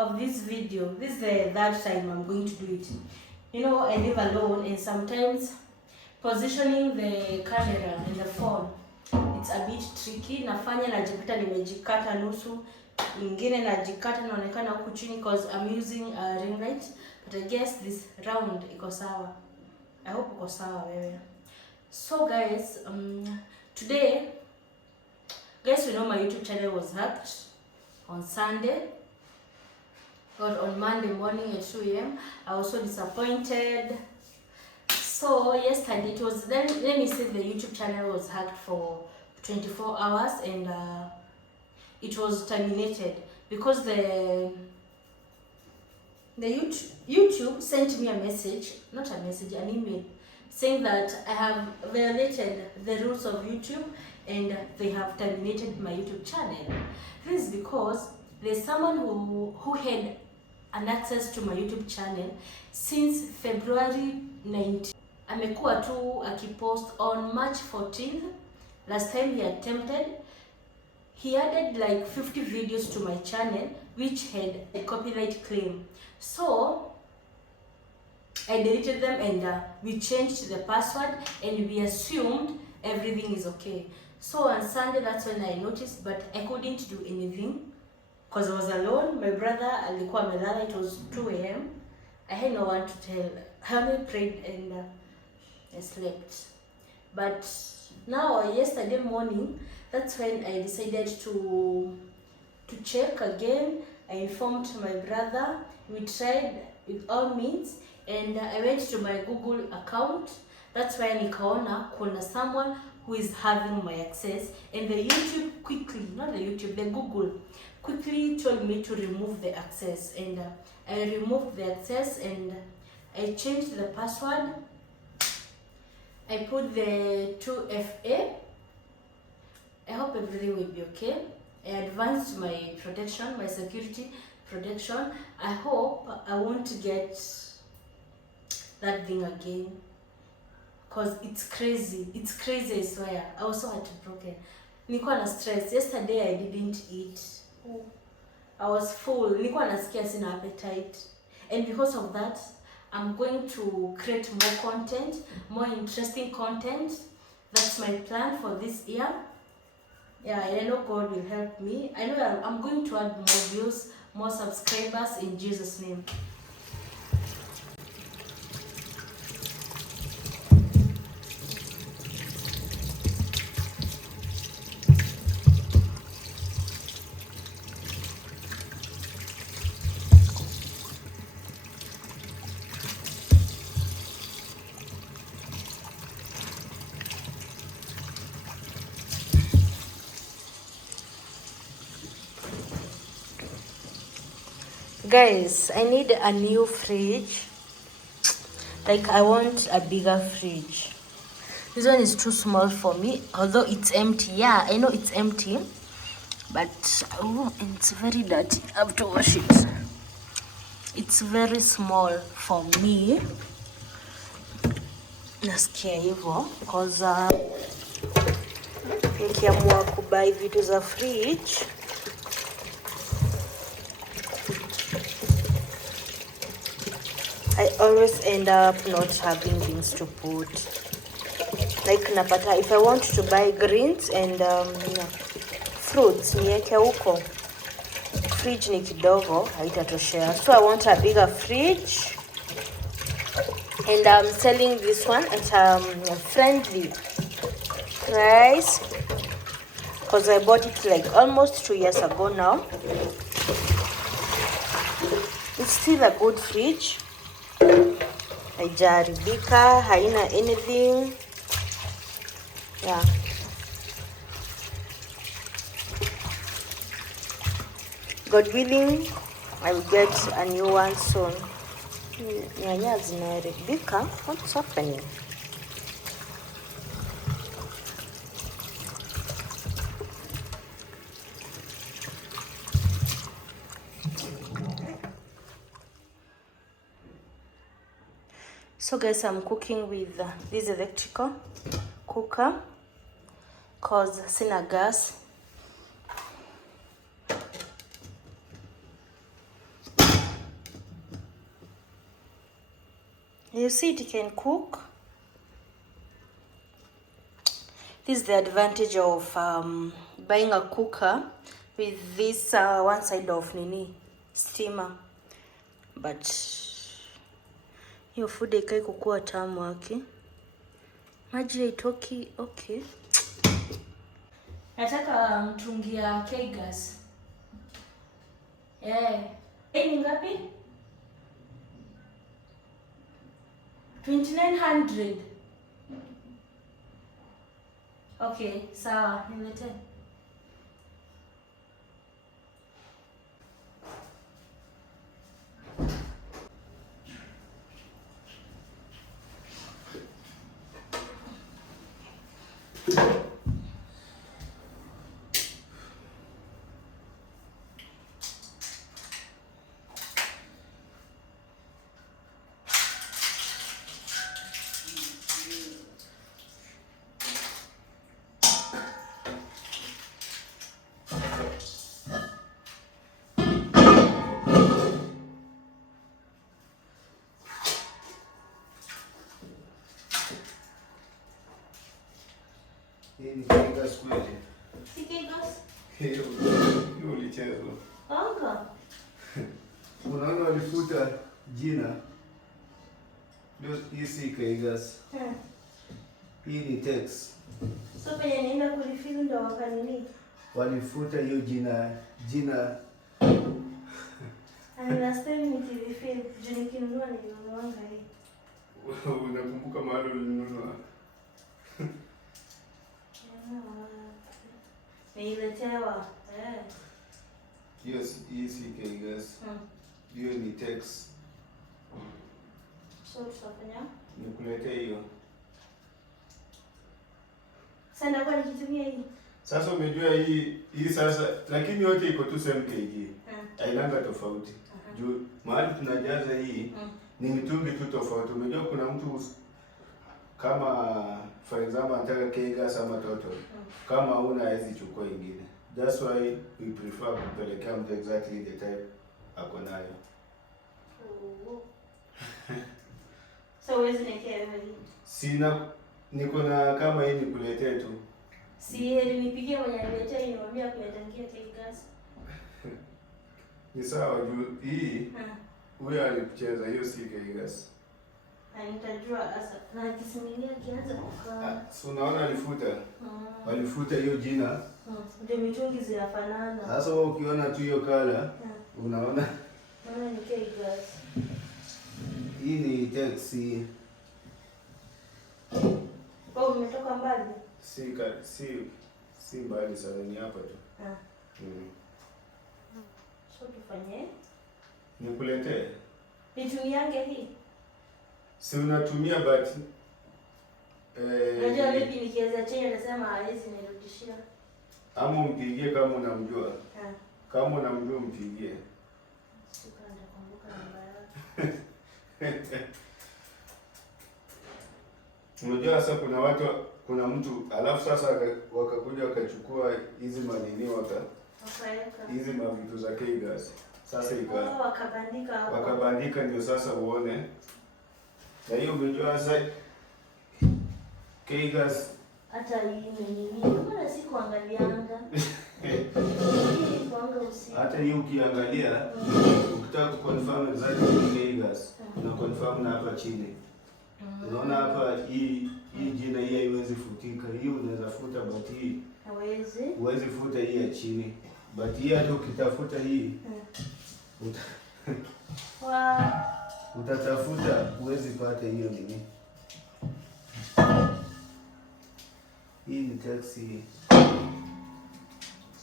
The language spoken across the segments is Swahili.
of this video. This is the third time I'm going to do it. You know, I live alone, and sometimes positioning the camera and the phone, it's a bit tricky. Nafanya najipata nimejikata nusu, ingine najikata naonekana huku chini because I'm using a ring light, but I guess this round iko sawa. I hope iko sawa wewe. So guys, today, guys, you know my YouTube channel was hacked on Sunday or on Monday morning at 2 a.m. I was so disappointed. So yesterday it was, let me say the YouTube channel was hacked for 24 hours and it was terminated because the YouTube sent me a message, not a message, an email, saying that I have violated the rules of YouTube and they have terminated my YouTube channel. This is because there's someone who had an access to my YouTube channel since February 19. Amekuwa tu akipost on March 14th. Last time he attempted, he added like 50 videos to my channel which had a copyright claim. So I deleted them and we changed the password and we assumed everything is okay. So on Sunday, that's when I noticed, but I couldn't do anything because I was alone. My brother alikuwa amelala. It was 2 a.m. I had no one to tell. I only prayed and I slept. But now yesterday morning, that's when I decided to check again. I informed my brother. We tried with all means and I went to my Google account. That's why nikaona kuna someone who is having my access, and the YouTube quickly, not the YouTube, the Google quickly told me to remove the access, and I removed the access and I changed the password. I put the 2FA. I hope everything will be okay. I advanced my protection, my security protection. I hope I won't get that thing again because it's crazy. It's crazy, I swear. I was so heartbroken. Nilikuwa na stress. Yesterday I didn't eat. I was full. Nilikuwa nasikia sina appetite. And because of that, I'm going to create more content, more interesting content. That's my plan for this year. Yeah, I know God will help me. I know I'm going to add more views, more subscribers in Jesus' name. Guys, I need a new fridge. Like, I want a bigger fridge. This one is too small for me, although it's empty. Yeah, I know it's empty, but oh, it's very dirty. I have to wash it. It's very small for me. Nasikia hivyo because nikiamua kubuy vitu za fridge, I always end up not having things to put. Like napata, if I want to buy greens and fruits, niweke huko. Fridge ni kidogo, haitatoshea. So I want a bigger fridge. And I'm selling this one at a friendly price because I bought it like almost 2 years ago now. It's still a good fridge. Haijaharibika, haina anything. Yeah. God willing, I will get a new one soon. Nyanya zinaharibika. What's happening? So guys, I'm cooking with this electrical cooker cause sina gas. You see it can cook. This is the advantage of buying a cooker with this one side of steamer. But hiyo food ikai kukua tamu wake. Maji haitoki. Okay. Nataka mtungi ya K-gas. Ni ngapi? 2900. Okay, sawa, niletee. Hii ni K-gas kweli? Si K-gas? Hiyo ulichezwa. Anga. Unaona walifuta jina. Ndio hii si K-gas. Hii ni Tex. So penye nienda kulifill ndo wakanini? Walifuta hiyo jina. Last time nilifill, juu nikinunua nilinunuanga hii. Unakumbuka mahali ulinunua? Niletewa. Yes, hii si K-gas. Hiyo ni Tex. So tutafanya? Nikuletee hiyo. Sasa ndakuwa nikitumia hii. Sasa umejua hii sasa, lakini yote iko tu same kg. Hainanga tofauti. Juu mahali tunajaza hii ni mitungi tu tofauti. Umejua kuna mtu kama for example anataka K-gas ama total. Kama una hawezi chukua ingine. That's why we prefer kupelekea mtu exactly the type ako nayo. So uwezi nikia hii? Sina, niko na kama hii nikuletee tu. Si heri nipigie mwenye niletee hii nimwambie kunitangia K-gas. Ni sawa juu hii huyo alikucheza, hiyo si K-gas. Nitajua sasa na kisimilia kianza kukaa. So unaona alifuta. Walifuta hiyo jina. Ndio mitungi zinafanana. Sasa wewe ukiona tu hiyo kala unaona ni K-gas. Hii ni taxi. Umetoka mbali? Si mbali sana, ni hapa tu. So tufanye? Nikuletee. Nitumiange hii? Si unatumia but unajua maybe nikiweza change nasema hawezi nirudishia. Ama mpigie kama unamjua. Kama unamjua mpigie. Sikanda kumbuka namba yake. Unajua sasa kuna mtu alafu sasa wakakuja wakachukua hizi madini hizi mavitu za K-gas. Sasa wakabandika ndio sasa uone. Na hiyo umejua sasa K-gas hata hii nini mbona sikuangalianga. Hata hiyo ukiangalia ukitaka kuconfirm exactly K-gas na confirm na hapa chini. Unaona hapa hii jina hii haiwezi futika. Hii unaweza futa but hii huwezi futa hii ya chini. But hii hata ukitafuta hii utatafuta huwezi pata hiyo nini. Hii ni taxi.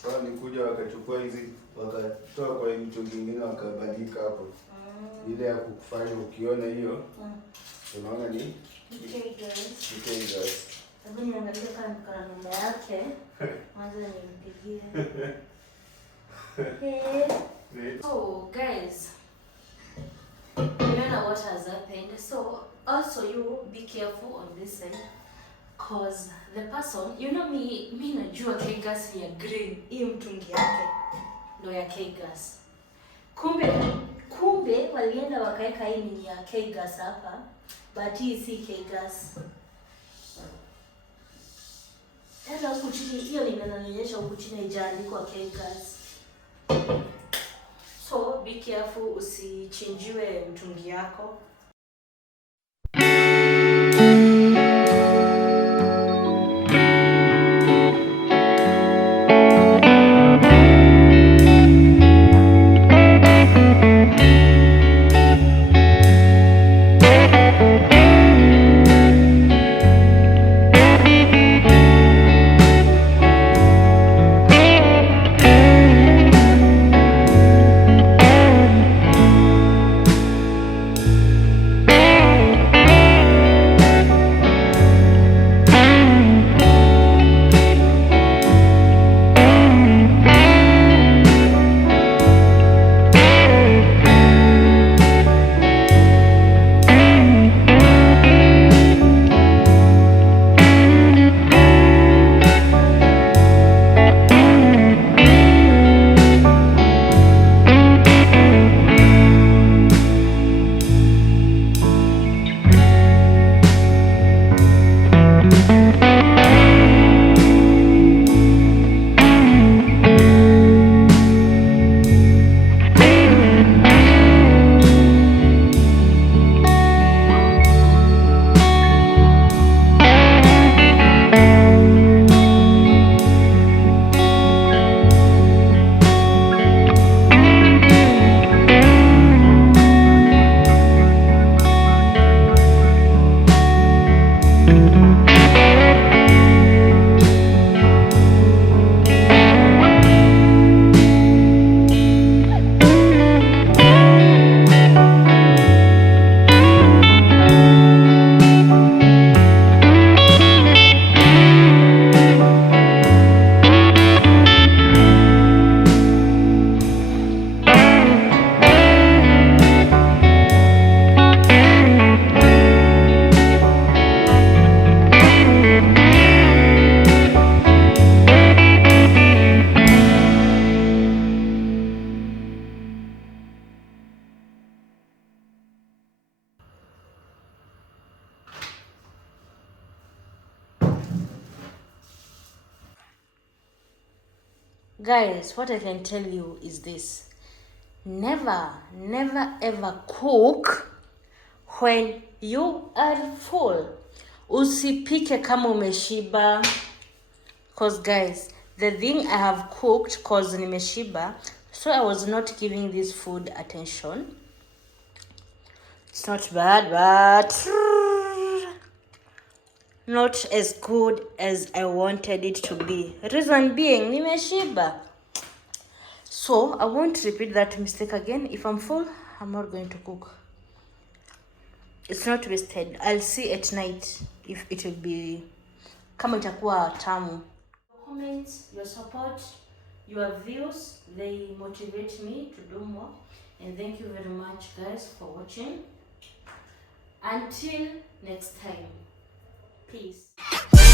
Sasa nikuja wakachukua hizi wakatoa kwa mtu mwingine wakabandika hapo. Ile ya kukufanya ukiona hiyo unaona ni K-gas. Hebu niangalie kama niko na namba yake. Kwanza nimpigie. Hey. Oh guys, you know what has happened. So also you be careful on this side, cause the person, you know me najua K-gas ya green. Hii mtungi yake ndo ya K-gas. Kumbe walienda wakaeka hii ni ya K-gas hapa. but hii si K-gas. Hata huku chini hiyo ninanyonyesha huku chini haijaandikwa K-gas. So be careful usichinjiwe mtungi yako. Guys, what I can tell you is this. Never ever cook when you are full. Usipike kama umeshiba. Cause guys, the thing I have cooked cause nimeshiba, so I was not giving this food attention. It's not bad, but not as good as I wanted it to be. Reason being, nimeshiba. So I won't repeat that mistake again. If I'm full, I'm not going to cook. It's not wasted. I'll see at night if it will be kama itakuwa tamu. Comments, your support, your views, they motivate me to do more. And thank you very much, guys, for watching. Until next time. Peace.